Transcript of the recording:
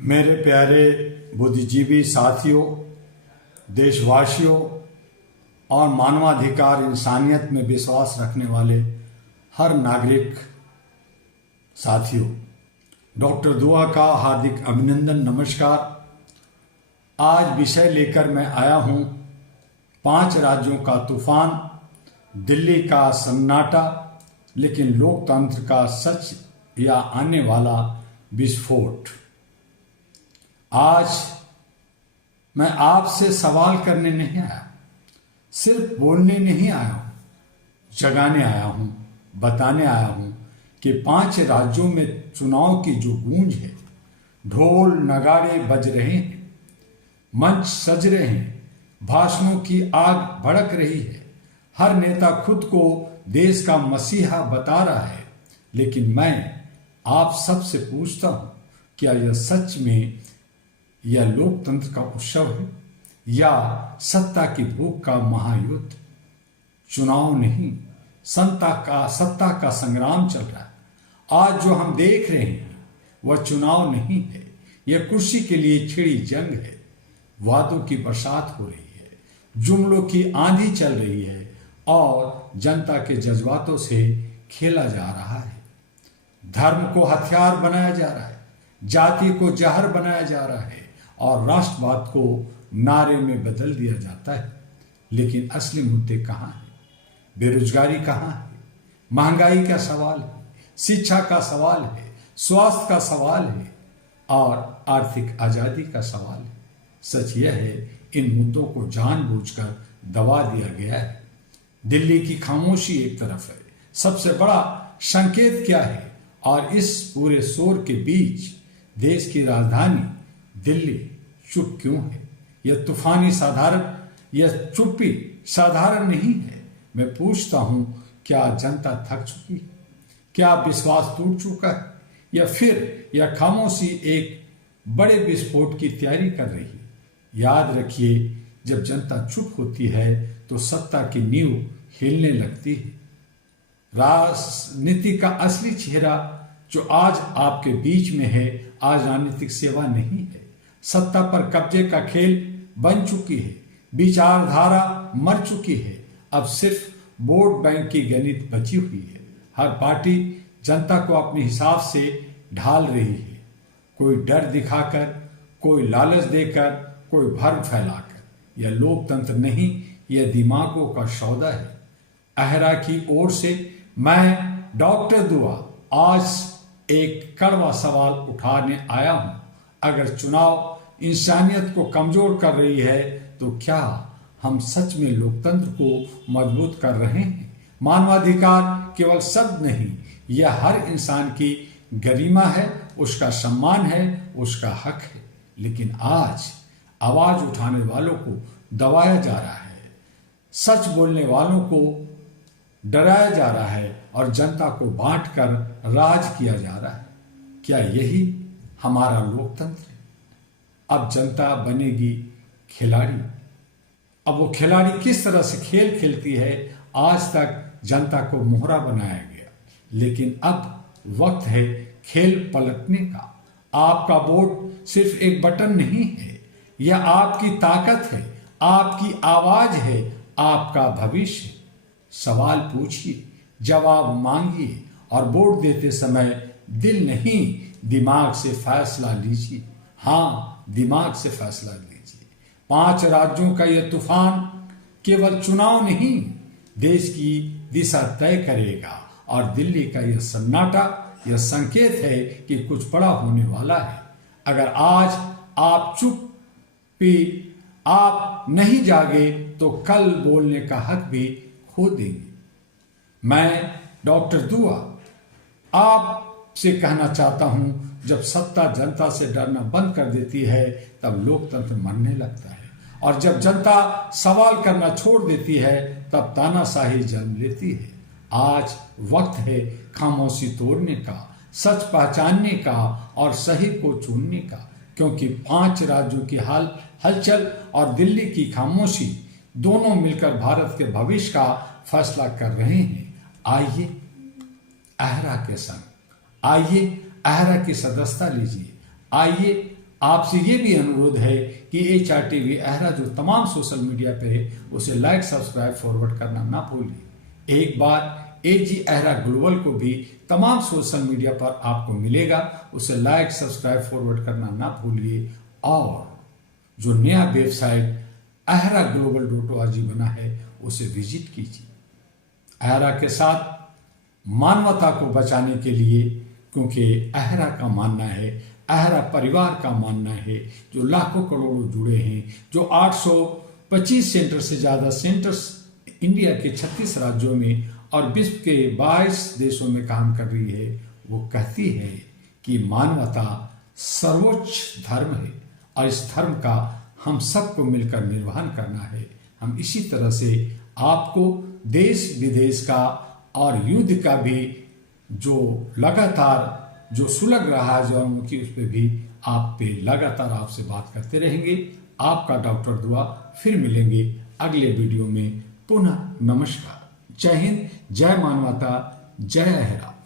मेरे प्यारे बुद्धिजीवी साथियों, देशवासियों और मानवाधिकार इंसानियत में विश्वास रखने वाले हर नागरिक साथियों, डॉक्टर दुआ का हार्दिक अभिनंदन, नमस्कार। आज विषय लेकर मैं आया हूं 5 राज्यों का तूफान, दिल्ली का सन्नाटा, लेकिन लोकतंत्र का सच या आने वाला विस्फोट। आज मैं आपसे सवाल करने नहीं आया, सिर्फ बोलने नहीं आया हूं, जगाने आया हूं, बताने आया हूं कि 5 राज्यों में चुनाव की जो गूंज है, ढोल नगाड़े बज रहे हैं, मंच सज रहे हैं, भाषणों की आग भड़क रही है, हर नेता खुद को देश का मसीहा बता रहा है। लेकिन मैं आप सबसे पूछता हूं, क्या यह सच में यह लोकतंत्र का उत्सव है या सत्ता की भूख का महायुद्ध? चुनाव नहीं, सत्ता का संग्राम चल रहा है। आज जो हम देख रहे हैं वह चुनाव नहीं है, यह कुर्सी के लिए छिड़ी जंग है। वादों की बरसात हो रही है, जुमलों की आंधी चल रही है और जनता के जज्बातों से खेला जा रहा है। धर्म को हथियार बनाया जा रहा है, जाति को जहर बनाया जा रहा है और राष्ट्रवाद को नारे में बदल दिया जाता है। लेकिन असली मुद्दे कहाँ हैं? बेरोजगारी कहाँ है? महंगाई का सवाल है, शिक्षा का सवाल है, स्वास्थ्य का सवाल है और आर्थिक आजादी का सवाल है। सच यह है, इन मुद्दों को जानबूझकर दबा दिया गया है। दिल्ली की खामोशी एक तरफ है, सबसे बड़ा संकेत क्या है? और इस पूरे शोर के बीच देश की राजधानी दिल्ली चुप क्यों है? यह चुप्पी साधारण नहीं है। मैं पूछता हूं, क्या जनता थक चुकी है? क्या विश्वास टूट चुका है? या फिर यह खामोशी एक बड़े विस्फोट की तैयारी कर रही है? याद रखिए, जब जनता चुप होती है तो सत्ता की नींव हिलने लगती है। राजनीति का असली चेहरा जो आज आपके बीच में है, आज राजनीतिक सेवा नहीं है, सत्ता पर कब्जे का खेल बन चुकी है। विचारधारा मर चुकी है, अब सिर्फ वोट बैंक की गणित बची हुई है। हर पार्टी जनता को अपने हिसाब से ढाल रही है, कोई डर दिखाकर, कोई लालच देकर, कोई भ्रम फैलाकर। यह लोकतंत्र नहीं, यह दिमागों का सौदा है। अहरा की ओर से मैं डॉक्टर दुआ आज एक कड़वा सवाल उठाने आया हूं। अगर चुनाव इंसानियत को कमजोर कर रही है तो क्या हम सच में लोकतंत्र को मजबूत कर रहे हैं? मानवाधिकार केवल शब्द नहीं, यह हर इंसान की गरिमा है, उसका सम्मान है, उसका हक है। लेकिन आज आवाज उठाने वालों को दबाया जा रहा है, सच बोलने वालों को डराया जा रहा है और जनता को बांटकर राज किया जा रहा है। क्या यही हमारा लोकतंत्र है? अब जनता बनेगी खिलाड़ी। अब वो खिलाड़ी किस तरह से खेल खेलती है, आज तक जनता को मोहरा बनाया गया, लेकिन अब वक्त है खेल पलटने का। आपका वोट सिर्फ एक बटन नहीं है, यह आपकी ताकत है, आपकी आवाज है, आपका भविष्य। सवाल पूछिए, जवाब मांगिए और वोट देते समय दिल नहीं, दिमाग से फैसला लीजिए। हाँ, दिमाग से फैसला लीजिए। 5 राज्यों का यह तूफान केवल चुनाव नहीं, देश की दिशा तय करेगा। और दिल्ली का यह सन्नाटा यह संकेत है कि कुछ बड़ा होने वाला है। अगर आज आप आप नहीं जागे तो कल बोलने का हक भी खो देंगे। मैं डॉक्टर दुआ आपसे कहना चाहता हूं, जब सत्ता जनता से डरना बंद कर देती है तब लोकतंत्र मरने लगता है, और जब जनता सवाल करना छोड़ देती है तब तानाशाही जन्म लेती है। आज वक्त है खामोशी तोड़ने का, सच पहचानने का और सही को चुनने का, क्योंकि 5 राज्यों की हलचल और दिल्ली की खामोशी दोनों मिलकर भारत के भविष्य का फैसला कर रहे हैं। आइए अहरा के संग, आइए अहरा की सदस्यता लीजिए, आइए आपसे ये भी अनुरोध है कि HRTV अहरा जो तमाम सोशल मीडिया पे है उसे लाइक, सब्सक्राइब, फॉरवर्ड करना ना भूलिए। एक बार AG अहरा ग्लोबल को भी तमाम सोशल मीडिया पर आपको मिलेगा, उसे लाइक, सब्सक्राइब, फॉरवर्ड करना ना भूलिए। और जो नया वेबसाइट अहरा global.org बना है उसे विजिट कीजिए। अहरा के साथ मानवता को बचाने के लिए, क्योंकि अहरा का मानना है, अहरा परिवार का मानना है, जो लाखों करोड़ों जुड़े हैं, जो 825 सेंटर से ज़्यादा सेंटर्स इंडिया के 36 राज्यों में और विश्व के 22 देशों में काम कर रही है, वो कहती है कि मानवता सर्वोच्च धर्म है और इस धर्म का हम सबको मिलकर निर्वहन करना है। हम इसी तरह से आपको देश विदेश का और युद्ध का भी जो लगातार जो सुलग रहा है ज्वालामुखी, उस पर भी आप पे लगातार आपसे बात करते रहेंगे। आपका डॉक्टर दुआ। फिर मिलेंगे अगले वीडियो में। पुनः नमस्कार। जय हिंद, जय मानवता, जय अहरा।